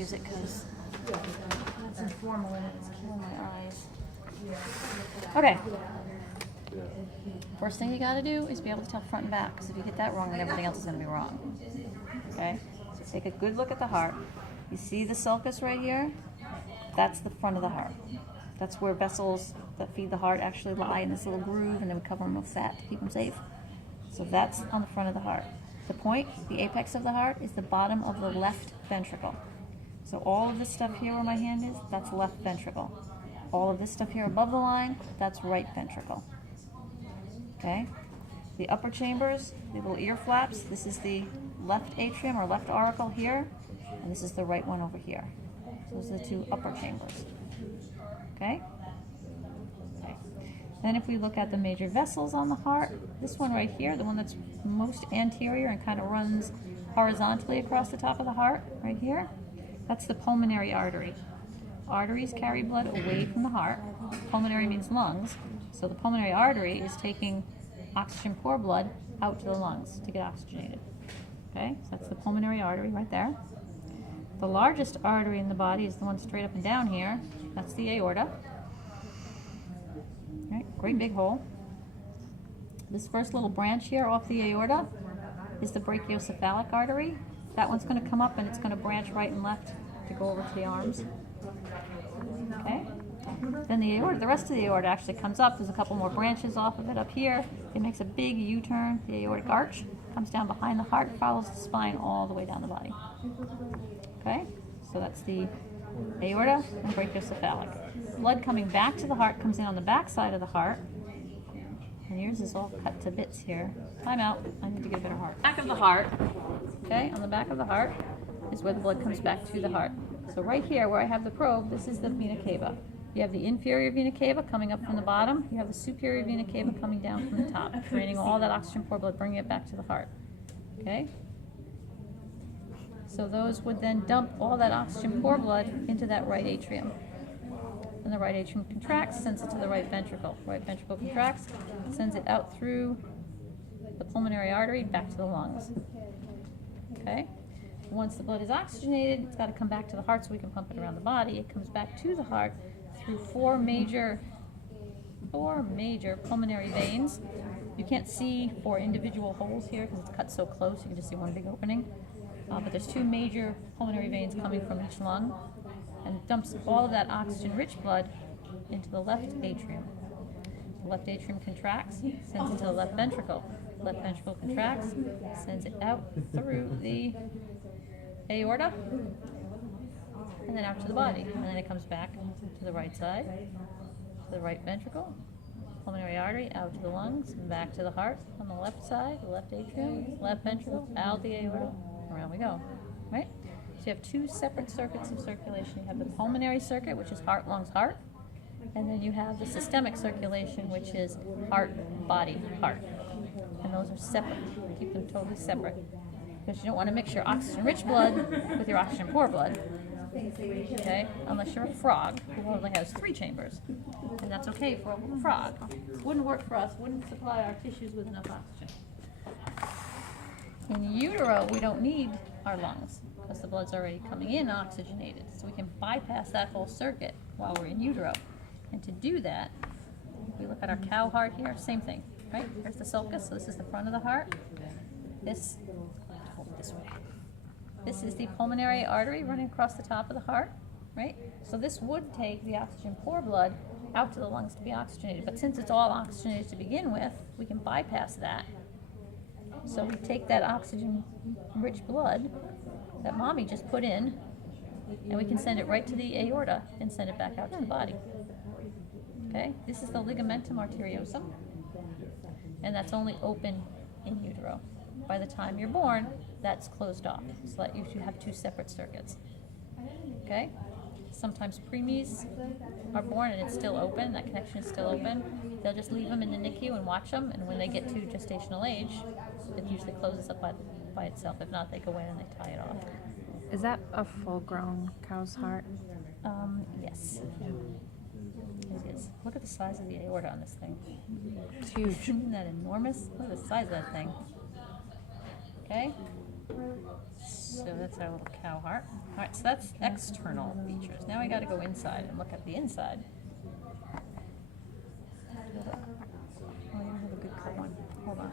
use it because it's informal and it's killing my eyes. Okay. First thing you got to do is be able to tell front and back, because if you get that wrong, then everything else is going to be wrong. Okay? So take a good look at the heart. You see the sulcus right here? That's the front of the heart. That's where vessels that feed the heart actually lie in this little groove, and then we cover them with fat to keep them safe. So that's on the front of the heart. The point, the apex of the heart, is the bottom of the left ventricle. So all of this stuff here where my hand is, that's left ventricle. All of this stuff here above the line, that's right ventricle. Okay? The upper chambers, the little ear flaps, this is the left atrium or left auricle here, and this is the right one over here. So those are the two upper chambers. Okay? Okay. Then if we look at the major vessels on the heart, this one right here, the one that's most anterior and kind of runs horizontally across the top of the heart, right here, that's the pulmonary artery. Arteries carry blood away from the heart. Pulmonary means lungs, so the pulmonary artery is taking oxygen-poor blood out to the lungs to get oxygenated. Okay, so that's the pulmonary artery right there. The largest artery in the body is the one straight up and down here. That's the aorta. Right, great big hole. This first little branch here off the aorta is the brachiocephalic artery. That one's going to come up and it's going to branch right and left to go over to the arms. Okay. Then the aorta, the rest of the aorta actually comes up. There's a couple more branches off of it up here. It makes a big U-turn. The aortic arch comes down behind the heart, follows the spine all the way down the body. Okay, so that's the aorta and brachiocephalic. Blood coming back to the heart comes in on the back side of the heart. And yours is all cut to bits here. Time out. I need to get a better heart. Back of the heart. Okay, on the back of the heart is where the blood comes back to the heart. So right here where I have the probe, this is the vena cava. You have the inferior vena cava coming up from the bottom. You have the superior vena cava coming down from the top, draining all that oxygen-poor blood, bringing it back to the heart. Okay? So those would then dump all that oxygen-poor blood into that right atrium. And the right atrium contracts, sends it to the right ventricle. Right ventricle contracts, sends it out through the pulmonary artery back to the lungs. Okay? Once the blood is oxygenated, it's got to come back to the heart so we can pump it around the body. It comes back to the heart through four major pulmonary veins. You can't see four individual holes here because it's cut so close. You can just see one big opening. But there's two major pulmonary veins coming from each lung, and it dumps all of that oxygen-rich blood into the left atrium. The left atrium contracts, sends it to the left ventricle. Left ventricle contracts, sends it out through the aorta, and then out to the body. And then it comes back to the right side, to the right ventricle, pulmonary artery, out to the lungs, and back to the heart on the left side, the left atrium, left ventricle, out the aorta, around we go, right? So you have two separate circuits of circulation. You have the pulmonary circuit, which is heart, lungs, heart, and then you have the systemic circulation, which is heart, body, heart. And those are separate. Keep them totally separate, because you don't want to mix your oxygen-rich blood with your oxygen-poor blood, okay? Unless you're a frog who only has 3 chambers, and that's okay for a little frog. Wouldn't work for us. Wouldn't supply our tissues with enough oxygen. In utero, we don't need our lungs because the blood's already coming in oxygenated, so we can bypass that whole circuit while we're in utero. And to do that, if we look at our cow heart here, same thing, right? Here's the sulcus, so this is the front of the heart. This way. This is the pulmonary artery running across the top of the heart, right? So this would take the oxygen-poor blood out to the lungs to be oxygenated, but since it's all oxygenated to begin with, we can bypass that. So we take that oxygen-rich blood that mommy just put in, and we can send it right to the aorta and send it back out to the body. Okay? This is the ligamentum arteriosum, and that's only open in utero. By the time you're born, that's closed off, so that you have 2 separate circuits. Okay? Sometimes preemies are born and it's still open, that connection is still open. They'll just leave them in the NICU and watch them, and when they get to gestational age, it usually closes up by itself. If not, they go in and they tie it off. Is that a full-grown cow's heart? Yes. It is. Look at the size of the aorta on this thing. It's huge. Isn't that enormous? Look at the size of that thing. Okay? So that's our little cow heart. All right, so that's external features. Now we got to go inside and look at the inside. Oh, you don't have a good cut one. Hold on.